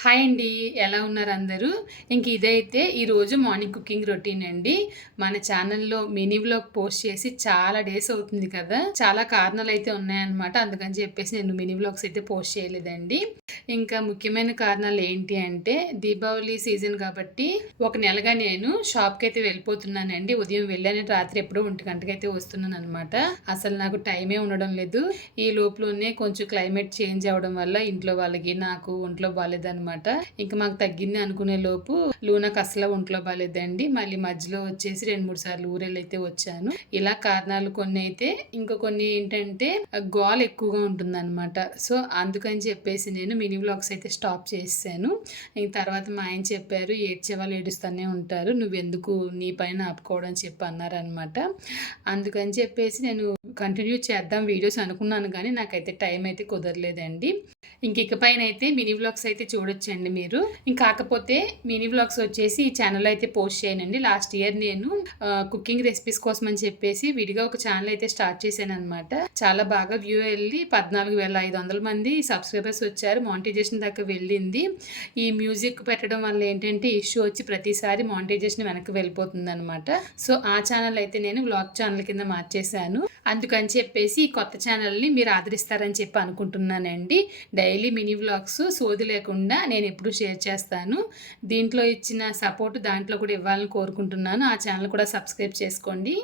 Hi అండి. ఎలా ఉన్నారు అందరూ? ఇంక ఇదైతే ఈరోజు మార్నింగ్ కుకింగ్ రొటీన్ అండి. మన ఛానల్‌లో మినీ వ్లాగ్ పోస్ట్ చేసి చాలా డేస్ అవుతుంది కదా! చాలా కారణాలైతే ఉన్నాయన్నమాట. అందుకని చెప్పేసి నేను మినీ వ్లాగ్స్ అయితే పోస్ట్ చేయలేదండి. ఇంకా ముఖ్యమైన కారణాలు ఏంటి అంటే దీపావళి సీజన్ కాబట్టి ఒక నెలగా నేను షాప్‌కైతే వెళ్ళిపోతున్నానండి. ఉదయం వెళ్ళాను, రాత్రి ఎప్పుడో 1 గంటకైతే వస్తున్నానన్నమాట. అసలు నాకు టైమే ఉండడం లేదు. ఈ లోపులోనే కొంచెం క్లైమేట్ చేంజ్ అవ్వడం వల్ల ఇంట్లో వాళ్ళకి, నాకు ఒంట్లో బాలేదన్నమాట. ఇంక మాకు తగ్గింది అనుకునే లోపు లూనాకి అసలు ఒంట్లో బాలేదండి. మళ్ళీ మధ్యలో వచ్చేసి 2, 3 సార్లు ఊరెళ్ళైతే వచ్చాను. ఇలా కారణాలు కొన్ని అయితే, ఇంకా కొన్ని ఏంటంటే గోల ఎక్కువగా ఉంటుందన్నమాట. సో అందుకని చెప్పేసి నేను మినీ వ్లాగ్స్ అయితే స్టాప్ చేసేసాను. ఇంక తర్వాత మా ఆయన చెప్పారు, ఏడ్చేవాళ్ళు ఏడుస్తూనే ఉంటారు, నువ్వెందుకు నీ పైన ఆపుకోవడం అని చెప్పి అన్నారనమాట. అందుకని చెప్పేసి నేను కంటిన్యూ చేద్దాం వీడియోస్ అనుకున్నాను, కానీ నాకైతే టైం అయితే కుదరలేదండి. ఇకపైన అయితే మినీ వ్లాగ్స్ అయితే చూడొచ్చండి మీరు. కాకపోతే మినీ వ్లాగ్స్ వచ్చేసి ఈ ఛానల్ అయితే పోస్ట్ చేయనండి. లాస్ట్ ఇయర్ నేను కుకింగ్ రెసిపీస్ కోసం అని చెప్పేసి విడిగా ఒక ఛానల్ అయితే స్టార్ట్ చేశాను అనమాట. చాలా బాగా వ్యూ వెళ్ళి 14,500 మంది సబ్స్క్రైబర్స్ వచ్చారు. మానిటైజేషన్ దాకా వెళ్ళింది. ఈ మ్యూజిక్ పెట్టడం వల్ల ఏంటంటే ఇష్యూ వచ్చి ప్రతిసారి మానిటైజేషన్ వెనక్కి వెళ్ళిపోతుంది అనమాట. సో ఆ ఛానల్ అయితే నేను వ్లాగ్ ఛానల్ కింద మార్చేశాను. అందుకని చెప్పేసి ఈ కొత్త ఛానల్ని మీరు ఆదరిస్తారని చెప్పి అనుకుంటున్నానండి. డైలీ మినీ వ్లాగ్స్ సోది లేకుండా నేను ఎప్పుడు షేర్ చేస్తాను. దీంట్లో ఇచ్చిన సపోర్ట్ దాంట్లో కూడా ఇవ్వాలని కోరుకుంటున్నాను. ఆ ఛానల్ కూడా సబ్స్క్రైబ్ చేసుకోండి.